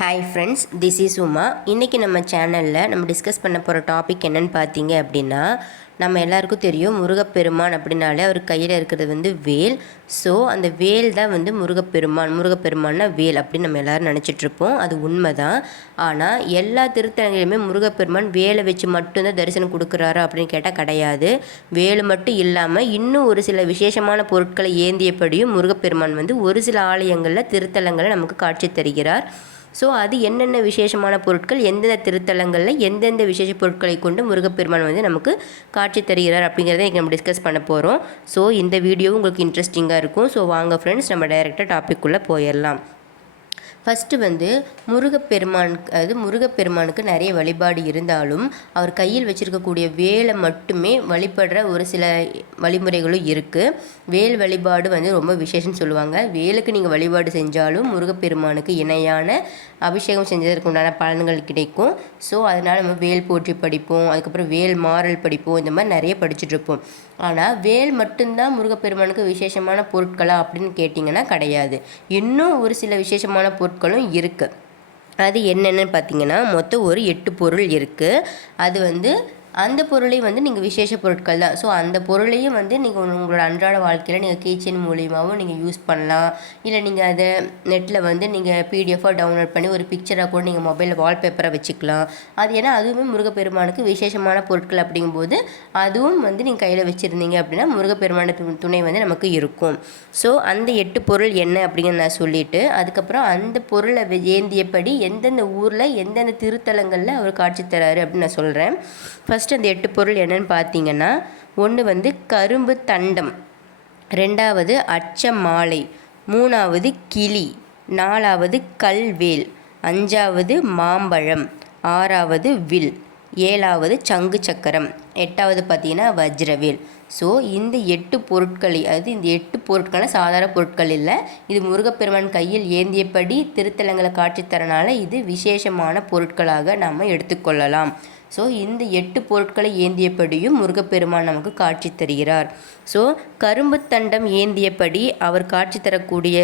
Hi friends this is Uma இன்றைக்கி நம்ம சேனலில் நம்ம டிஸ்கஸ் பண்ண போகிற டாபிக் என்னென்னு பார்த்தீங்க அப்படின்னா நம்ம எல்லாருக்கும் தெரியும் முருகப்பெருமான் அப்படின்னாலே அவர் கையில் இருக்கிறது வந்து வேல். ஸோ அந்த வேல் தான் வந்து முருகப்பெருமான். முருகப்பெருமான்னா வேல் அப்படின்னு நம்ம எல்லோரும் நினச்சிட்ருப்போம் அது உண்மை தான் ஆனால் எல்லா திருத்தலங்களிலுமே முருகப்பெருமான் வேலை வச்சு மட்டும்தான் தரிசனம் கொடுக்குறாரா அப்படின்னு கேட்டால் கிடையாது. வேலு மட்டும் இல்லாமல் இன்னும் ஒரு சில விசேஷமான பொருட்களை ஏந்தியபடியும் முருகப்பெருமான் வந்து ஒரு சில ஆலயங்களில் திருத்தலங்களை நமக்கு காட்சி தருகிறார். ஸோ அது என்னென்ன விசேஷமான பொருட்கள் எந்தெந்த திருத்தலங்களில் எந்தெந்த விசேஷ பொருட்களை கொண்டு முருகப்பெருமான் வந்து நமக்கு காட்சி தருகிறார் அப்படிங்கிறத இன்றைக்கி நம்ம டிஸ்கஸ் பண்ண போகிறோம் ஸோ இந்த வீடியோ உங்களுக்கு இன்ட்ரெஸ்டிங்காக இருக்கும். ஸோ வாங்க ஃப்ரெண்ட்ஸ் நம்ம டைரெக்டாக டாபிக்குள்ளே போயிடலாம். ஃபஸ்ட்டு வந்து முருகப்பெருமானுக்கு அதாவது முருகப்பெருமானுக்கு நிறைய வழிபாடு இருந்தாலும் அவர் கையில் வச்சுருக்கக்கூடிய வேலை மட்டுமே வழிபடுற ஒரு சில வழிமுறைகளும் இருக்குது வேல் வழிபாடு வந்து ரொம்ப விசேஷம்னு சொல்லுவாங்க. வேலுக்கு நீங்கள் வழிபாடு செஞ்சாலும் முருகப்பெருமானுக்கு இணையான அபிஷேகம் செஞ்சதற்கு உண்டான பலன்கள் கிடைக்கும். ஸோ அதனால் நம்ம வேல் போற்றி படிப்போம் அதுக்கப்புறம் வேல் மாறல் படிப்போம் இந்த மாதிரி நிறைய படிச்சுட்ருப்போம் ஆனால் வேல் மட்டும்தான் முருகப்பெருமானுக்கு விசேஷமான பொருட்களா அப்படின்னு கேட்டிங்கன்னா கிடையாது. இன்னும் ஒரு சில விசேஷமான பொருட்களும் இருக்குது அது என்னென்னு பார்த்தீங்கன்னா மொத்தம் ஒரு எட்டு பொருள் இருக்குது அது வந்து அந்த பொருளையும் வந்து நீங்கள் விசேஷ பொருட்கள் தான். ஸோ அந்த பொருளையும் வந்து நீங்கள் உங்களோட அன்றாட வாழ்க்கையில் நீங்கள் கீச்சன் மூலியமாகவும் நீங்கள் யூஸ் பண்ணலாம். இல்லை நீங்கள் அதை நெட்டில் வந்து நீங்கள் பிடிஎஃபாக டவுன்லோட் பண்ணி ஒரு பிக்சராக கூட நீங்கள் மொபைலில் வால்பேப்பராக வச்சுக்கலாம். அது ஏன்னா அதுவுமே முருகப்பெருமானுக்கு விசேஷமான பொருட்கள் அப்படிங்கும்போது அதுவும் வந்து நீங்கள் கையில் வச்சுருந்தீங்க அப்படின்னா முருகப்பெருமான துணை வந்து நமக்கு இருக்கும். ஸோ அந்த எட்டு பொருள் என்ன அப்படிங்கிறத நான் சொல்லிவிட்டு அதுக்கப்புறம் அந்த பொருளை ஏந்தியபடி எந்தெந்த ஊரில் எந்தெந்த திருத்தலங்களில் அவர் காட்சி தராரு அப்படின்னு நான் சொல்கிறேன் ஃபஸ்ட் ஃபஸ்ட் அந்த எட்டு பொருள் என்னென்னு பார்த்தீங்கன்னா ஒன்று வந்து கரும்பு தண்டம் ரெண்டாவது அச்ச மாலை மூணாவது கிளி நாலாவது கல்வேல் அஞ்சாவது மாம்பழம் ஆறாவது வில் ஏழாவது சங்கு சக்கரம் எட்டாவது பார்த்தீங்கன்னா வஜ்ரவேல். ஸோ இந்த எட்டு பொருட்களை அதாவது இந்த எட்டு பொருட்கள்லாம் சாதாரண பொருட்கள் இல்லை இது முருகப்பெருமான் கையில் ஏந்தியபடி திருத்தலங்களை காட்சி தரனால இது விசேஷமான பொருட்களாக நாம் எடுத்துக்கொள்ளலாம். ஸோ இந்த எட்டு பொருட்களை ஏந்தியபடியும் முருகப்பெருமான் நமக்கு காட்சி தருகிறார். ஸோ கரும்பு தண்டம் ஏந்தியபடி அவர் காட்சி தரக்கூடிய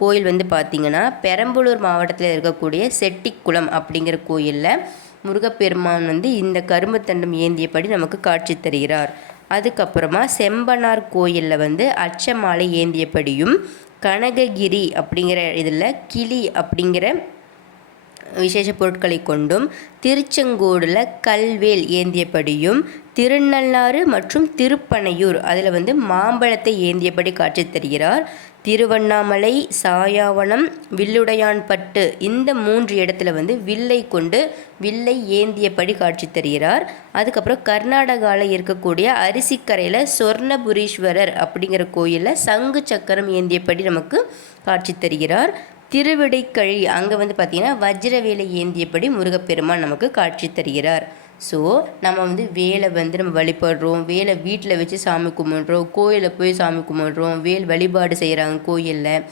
கோயில் வந்து பார்த்திங்கன்னா பெரம்பலூர் மாவட்டத்தில் இருக்கக்கூடிய செட்டிக்குளம் அப்படிங்கிற கோயிலில் முருகப்பெருமான் வந்து இந்த கரும்பு தண்டம் ஏந்தியபடி நமக்கு காட்சி தருகிறார். அதுக்கப்புறமா செம்பனார் கோயிலில் வந்து அச்சமாலை ஏந்தியபடியும் கனககிரி அப்படிங்கிற இதில் கிளி அப்படிங்கிற விசேஷ பொருட்களை கொண்டும் திருச்செங்கோடில் கல்வேல் ஏந்தியபடியும் திருநள்ளாறு மற்றும் திருப்பனையூர் அதில் வந்து மாம்பழத்தை ஏந்தியபடி காட்சி தருகிறார். திருவண்ணாமலை சாயாவனம் வில்லுடையான்பட்டு இந்த மூன்று இடத்துல வந்து வில்லை கொண்டு வில்லை ஏந்தியபடி காட்சி தருகிறார். அதுக்கப்புறம் கர்நாடகாவில் இருக்கக்கூடிய அரிசிக்கரையில் சொர்ணபுரீஸ்வரர் அப்படிங்கிற கோயிலில் சங்கு சக்கரம் ஏந்தியபடி நமக்கு காட்சி தருகிறார். திருவிடைக்கழி அங்கே வந்து பார்த்திங்கன்னா வஜ்ர வேலை ஏந்தியபடி முருகப்பெருமான் நமக்கு காட்சி தருகிறார். ஸோ நம்ம வந்து வேலை வந்து நம்ம வழிபடுறோம். வேலை வீட்டில் வச்சு சாமி கும்பிட்றோம். கோயிலில் போய் சாமி கும்பிட்றோம். வேல் வழிபாடு செய்கிறாங்க கோயிலில்.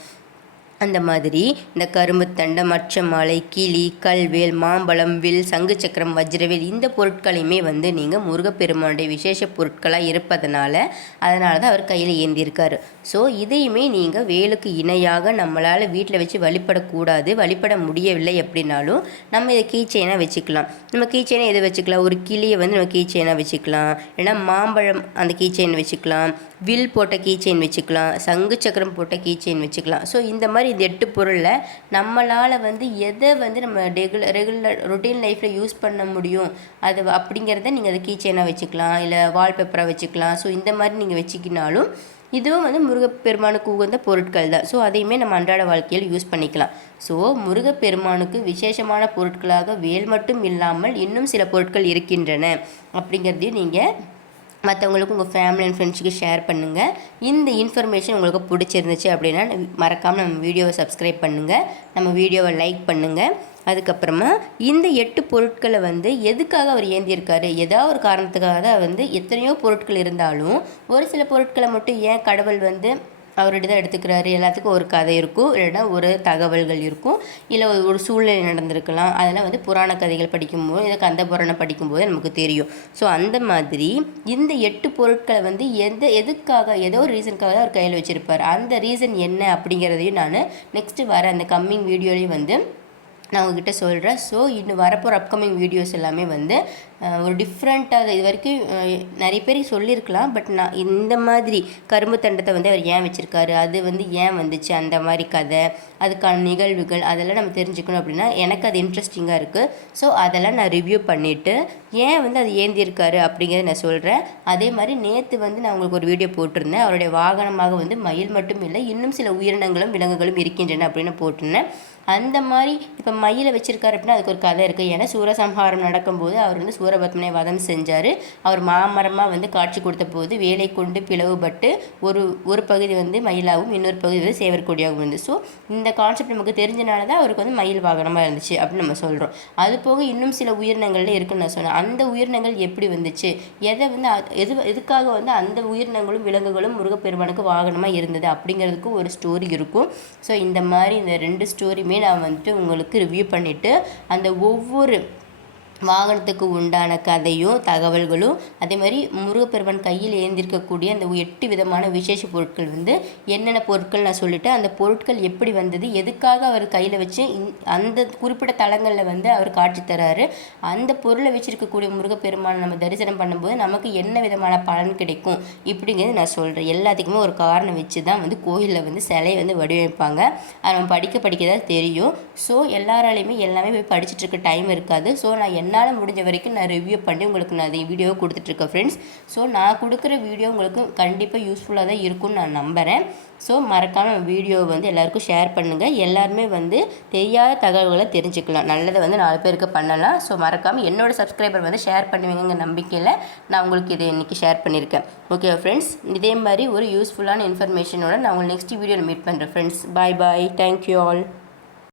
அந்த மாதிரி இந்த கரும்பு தண்டை மற்ற மாலை கிளி கல்வேல் மாம்பழம் வில் சங்கு சக்கரம் வஜ்ரவேல் இந்த பொருட்களையுமே வந்து நீங்கள் முருகப்பெருமானுடைய விசேஷ பொருட்களாக இருப்பதனால அதனால தான் அவர் கையில் ஏந்தியிருக்காரு ஸோ இதையுமே நீங்கள் வேலுக்கு இணையாக நம்மளால் வீட்டில் வச்சு வழிபடக்கூடாது வழிபட முடியவில்லை அப்படின்னாலும் நம்ம இதை கீ வச்சுக்கலாம். நம்ம கீ செயினை எதை வச்சுக்கலாம்? ஒரு கிளியை வந்து நம்ம கீ வச்சுக்கலாம். இல்லைன்னா மாம்பழம் அந்த கீ வச்சுக்கலாம். வில் போட்ட கீ செயின் வச்சுக்கலாம் சங்கு சக்கரம் போட்ட கீ செயின் வச்சுக்கலாம். ஸோ இந்த மாதிரி இந்த எட்டு பொருளில் நம்மளால் வந்து எதை வந்து நம்ம ரெகுலர் ரெகுலர் ரொட்டீன் லைஃப்பில் யூஸ் பண்ண முடியும்? அது அப்படிங்கிறத நீங்கள் அதை கீ செயினாக வச்சுக்கலாம் இல்லை வால்பேப்பராக வச்சுக்கலாம். ஸோ இந்த மாதிரி நீங்கள் வச்சுக்கினாலும் இதுவும் வந்து முருகப்பெருமானுக்கு உகந்த பொருட்கள் தான். ஸோ அதையுமே நம்ம அன்றாட வாழ்க்கையில் யூஸ் பண்ணிக்கலாம். ஸோ முருகப்பெருமானுக்கு விசேஷமான பொருட்களாக வேல் மட்டும் இல்லாமல் இன்னும் சில பொருட்கள் இருக்கின்றன. அப்படிங்கிறதையும் நீங்கள் மற்றவங்களுக்கு உங்கள் ஃபேமிலி அண்ட் ஃப்ரெண்ட்ஸுக்கு ஷேர் பண்ணுங்கள் இந்த இன்ஃபர்மேஷன் உங்களுக்கு பிடிச்சிருந்துச்சு அப்படின்னா மறக்காமல் நம்ம வீடியோவை சப்ஸ்கிரைப் பண்ணுங்கள் நம்ம வீடியோவை லைக் பண்ணுங்கள் அதுக்கப்புறமா இந்த எட்டு பொருட்களை வந்து எதுக்காக அவர் ஏந்தியிருக்காரு ஏதாவது ஒரு காரணத்துக்காக தான் வந்து எத்தனையோ பொருட்கள் இருந்தாலும் ஒரு சில பொருட்களை மட்டும் ஏன் கடவுள் வந்து அவர்கிட்ட தான் எடுத்துக்கிறாரு. எல்லாத்துக்கும் ஒரு கதை இருக்கும். இல்லைன்னா ஒரு தகவல்கள் இருக்கும். இல்லை ஒரு சூழ்நிலை நடந்திருக்கலாம். அதெல்லாம் வந்து புராண கதைகள் படிக்கும்போது இல்லை கந்த புராணம் படிக்கும்போது நமக்கு தெரியும். ஸோ அந்த மாதிரி இந்த எட்டு பொருட்களை வந்து எந்த எதுக்காக ஏதோ ஒரு ரீசனுக்காக தான் அவர் கையில் வச்சுருப்பார். அந்த ரீசன் என்ன அப்படிங்கிறதையும் நான் நெக்ஸ்ட்டு வர அந்த கம்மிங் வீடியோலையும் வந்து நான் உங்ககிட்ட சொல்கிறேன் ஸோ இன்னும் வரப்போகிற அப்கமிங் வீடியோஸ் எல்லாமே வந்து ஒரு டிஃப்ரெண்ட்டாக இது வரைக்கும் நிறைய பேர் சொல்லியிருக்கலாம் பட் நான் இந்த மாதிரி கரும்பு தண்டத்தை வந்து அவர் ஏன் வச்சுருக்காரு? அது வந்து ஏன் வந்துச்சு? அந்த மாதிரி கதை அதுக்கான நிகழ்வுகள் அதெல்லாம் நம்ம தெரிஞ்சுக்கணும் அப்படின்னா எனக்கு அது இன்ட்ரெஸ்டிங்காக இருக்குது ஸோ அதெல்லாம் நான் ரிவ்யூ பண்ணிவிட்டு ஏன் வந்து அது ஏந்தியிருக்காரு அப்படிங்கிறத நான் சொல்கிறேன் அதே மாதிரி நேற்று வந்து நான் உங்களுக்கு ஒரு வீடியோ போட்டிருந்தேன். அவருடைய வாகனமாக வந்து மயில் மட்டும் இல்லை இன்னும் சில உயிரினங்களும் விலங்குகளும் இருக்கின்றன அப்படின்னு போட்டிருந்தேன். அந்த மாதிரி இப்போ மயிலை வச்சுருக்காரு அப்படின்னா அதுக்கு ஒரு கதை இருக்குது ஏன்னா சூரசம்ஹாரம் நடக்கும்போது அவர் வந்து சௌரபத்மனை வதம் செஞ்சார். அவர் மாமரமாக வந்து காட்சி கொடுத்த போது வேலை கொண்டு பிளவுபட்டு ஒரு ஒரு பகுதி வந்து மயிலாகவும் இன்னொரு பகுதி வந்து சேவர்கொடியாகவும் இருந்து ஸோ இந்த கான்செப்ட் நமக்கு தெரிஞ்சனால தான் அவருக்கு வந்து மயில் வாகனமாக இருந்துச்சு அப்படின்னு நம்ம சொல்கிறோம் அது போக இன்னும் சில உயிரினங்கள்ல இருக்குன்னு நான் சொன்னேன். அந்த உயிரினங்கள் எப்படி வந்துச்சு? எதை வந்து எது எதுக்காக வந்து அந்த உயிரினங்களும் விலங்குகளும் முருகப்பெருமானுக்கு வாகனமாக இருந்தது அப்படிங்கிறதுக்கு ஒரு ஸ்டோரி இருக்கும். ஸோ இந்த மாதிரி இந்த ரெண்டு ஸ்டோரியுமே நான் வந்துட்டு உங்களுக்கு ரிவ்யூ பண்ணிவிட்டு அந்த ஒவ்வொரு வாகனத்துக்கு உண்டான கதையும் தகவல்களும் அதே மாதிரி முருகப்பெருமான் கையில் ஏந்திருக்கக்கூடிய அந்த எட்டு விதமான விசேஷ பொருட்கள் வந்து என்னென்ன பொருட்கள் நான் சொல்லிட்டேன் அந்த பொருட்கள் எப்படி வந்தது எதுக்காக அவர் கையில் வச்சு அந்த குறிப்பிட்ட தலங்களில் வந்து அவர் காட்சி தராரு. அந்த பொருளை வச்சிருக்கக்கூடிய முருகப்பெருமானை நம்ம தரிசனம் பண்ணும்போது நமக்கு என்ன விதமான பலன் கிடைக்கும் இப்படிங்கிறது நான் சொல்கிறேன் எல்லாத்துக்குமே ஒரு காரணம் வச்சு தான் வந்து கோயிலில் வந்து சிலையை வந்து வடிவமைப்பாங்க. அதை நம்ம படிக்க படிக்க தான் தெரியும். ஸோ எல்லாராலையுமே எல்லாமே போய் படிச்சுட்டு இருக்க டைம் இருக்காது. ஸோ நான் என்ன என்னால் முடிஞ்ச வரைக்கும் நான் ரிவ்யூ பண்ணி உங்களுக்கு நான் அதை வீடியோ கொடுத்துட்ருக்கேன் ஃப்ரெண்ட்ஸ் ஸோ நான் கொடுக்குற வீடியோ உங்களுக்கு கண்டிப்பாக யூஸ்ஃபுல்லாக தான் இருக்கும்னு நான் நம்புகிறேன் ஸோ மறக்காமல் வீடியோவை வந்து எல்லாருக்கும் ஷேர் பண்ணுங்கள் எல்லாருமே வந்து தெரியாத தகவல்களை தெரிஞ்சுக்கலாம். நல்லதை வந்து நாலு பேருக்கு பண்ணலாம். ஸோ மறக்காமல் என்னோடய சப்ஸ்கிரைபர் வந்து ஷேர் பண்ணுவீங்க நம்பிக்கையில் நான் உங்களுக்கு இதை இன்றைக்கி ஷேர் பண்ணியிருக்கேன் ஓகே ஃப்ரெண்ட்ஸ் இதே மாதிரி ஒரு யூஸ்ஃபுல்லான இன்ஃபர்மேஷனோட நான் உங்களுக்கு நெக்ஸ்ட் வீடியோவில் மீட் பண்ணுறேன் friends bye bye thank you all